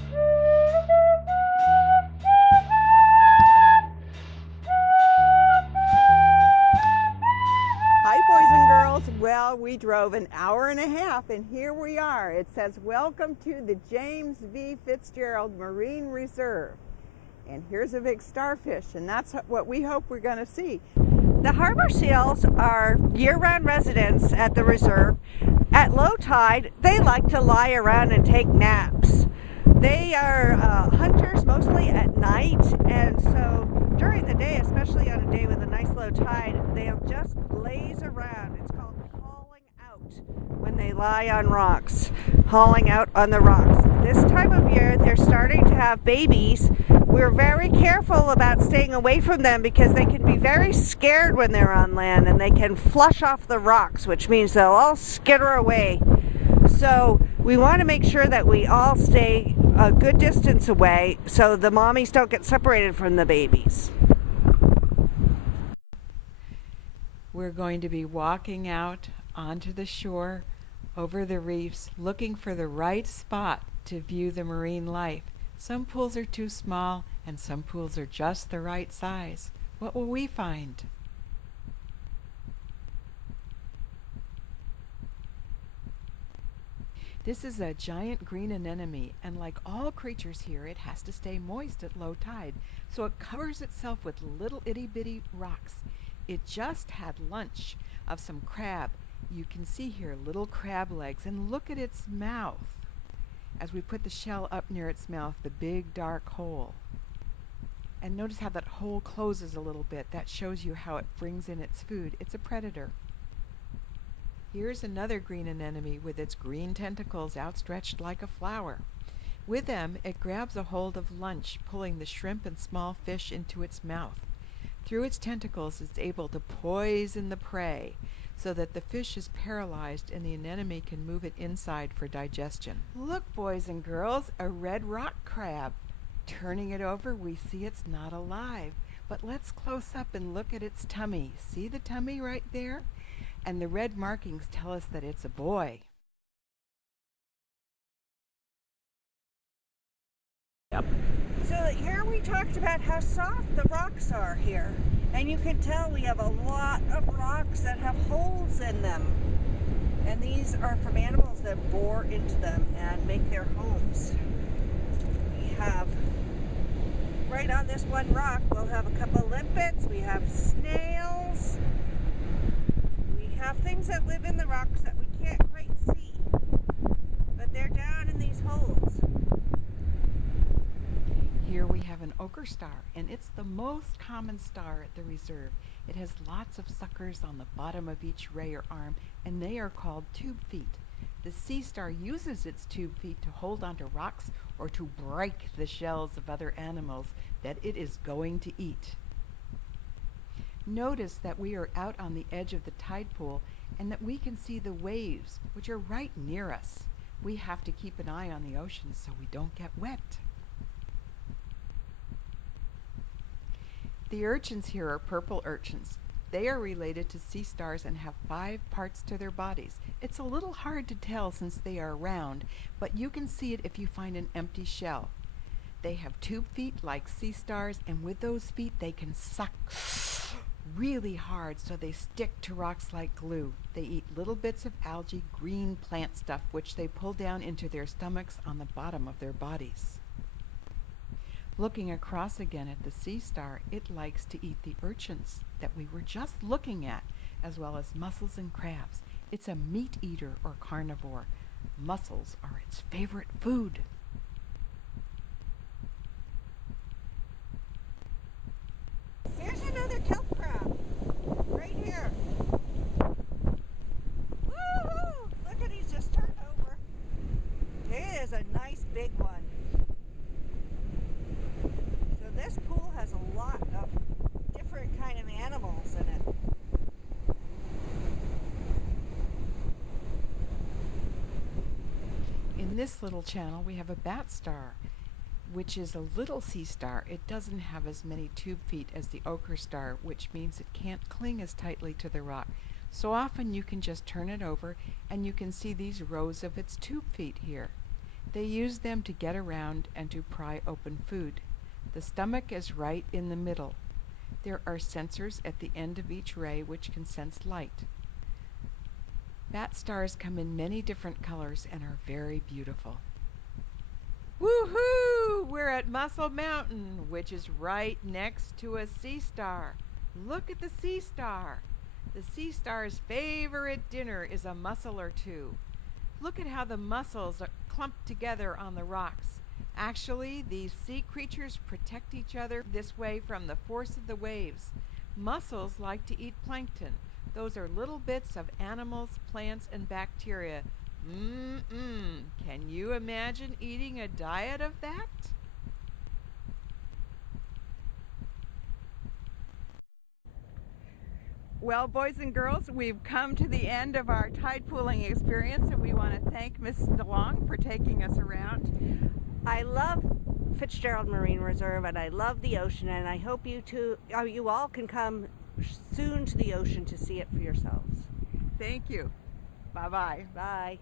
Hi, boys and girls. Well, we drove an hour and a half, and here we are. It says, welcome to the James V. Fitzgerald Marine Reserve. And here's a big starfish, and that's what we hope we're going to see. The harbor seals are year-round residents at the reserve. At low tide, they like to lie around and take naps. They are hunters mostly at night, and so during the day, especially on a day with a nice low tide, they'll just laze around. It's called hauling out when they lie on rocks, hauling out on the rocks. This time of year, they're starting to have babies. We're very careful about staying away from them because they can be very scared when they're on land, and they can flush off the rocks, which means they'll all skitter away. So we want to make sure that we all stay a good distance away so the mommies don't get separated from the babies. We're going to be walking out onto the shore, over the reefs, looking for the right spot to view the marine life. Some pools are too small, and some pools are just the right size. What will we find? This is a giant green anemone, and like all creatures here, it has to stay moist at low tide, so it covers itself with little itty-bitty rocks. It just had lunch of some crab. You can see here little crab legs, and look at its mouth. As we put the shell up near its mouth, the big dark hole. And notice how that hole closes a little bit. That shows you how it brings in its food. It's a predator. Here's another green anemone with its green tentacles outstretched like a flower. With them, it grabs a hold of lunch, pulling the shrimp and small fish into its mouth. Through its tentacles, it's able to poison the prey so that the fish is paralyzed and the anemone can move it inside for digestion. Look, boys and girls, a red rock crab. Turning it over, we see it's not alive. But let's close up and look at its tummy. See the tummy right there? And the red markings tell us that it's a boy. Yep. So here we talked about how soft the rocks are here. And you can tell we have a lot of rocks that have holes in them. And these are from animals that bore into them and make their homes. We have, right on this one rock, we'll have a couple limpets, we have snails, we have things that live in the rocks that we can't quite see, but they're down in these holes. Here we have an ochre star, and it's the most common star at the reserve. It has lots of suckers on the bottom of each ray or arm, and they are called tube feet. The sea star uses its tube feet to hold onto rocks or to break the shells of other animals that it is going to eat. Notice that we are out on the edge of the tide pool and that we can see the waves, which are right near us. We have to keep an eye on the ocean so we don't get wet. The urchins here are purple urchins. They are related to sea stars and have 5 parts to their bodies. It's a little hard to tell since they are round, but you can see it if you find an empty shell. They have tube feet like sea stars, and with those feet they can suck really hard so they stick to rocks like glue. They eat little bits of algae, green plant stuff, which they pull down into their stomachs on the bottom of their bodies. Looking across again at the sea star, it likes to eat the urchins that we were just looking at, as well as mussels and crabs. It's a meat eater or carnivore. Mussels are its favorite food. Here's another kelp crab, right here. Woohoo! Look at, he's just turned over. It is a nice big one. So this pool has a lot of different kind of animals in it. In this little channel we have a bat star, which is a little sea star. It doesn't have as many tube feet as the ochre star, which means it can't cling as tightly to the rock. So often you can just turn it over and you can see these rows of its tube feet here. They use them to get around and to pry open food. The stomach is right in the middle. There are sensors at the end of each ray which can sense light. Bat stars come in many different colors and are very beautiful. Woohoo! We're at Mussel Mountain, which is right next to a sea star. Look at the sea star. The sea star's favorite dinner is a mussel or two. Look at how the mussels are clumped together on the rocks. Actually, these sea creatures protect each other this way from the force of the waves. Mussels like to eat plankton. Those are little bits of animals, plants, and bacteria. Can you imagine eating a diet of that? Well, boys and girls, we've come to the end of our tide pooling experience, and we want to thank Miss DeLong for taking us around. I love Fitzgerald Marine Reserve, and I love the ocean, and I hope you all can come soon to the ocean to see it for yourselves. Thank you. Bye-bye. Bye.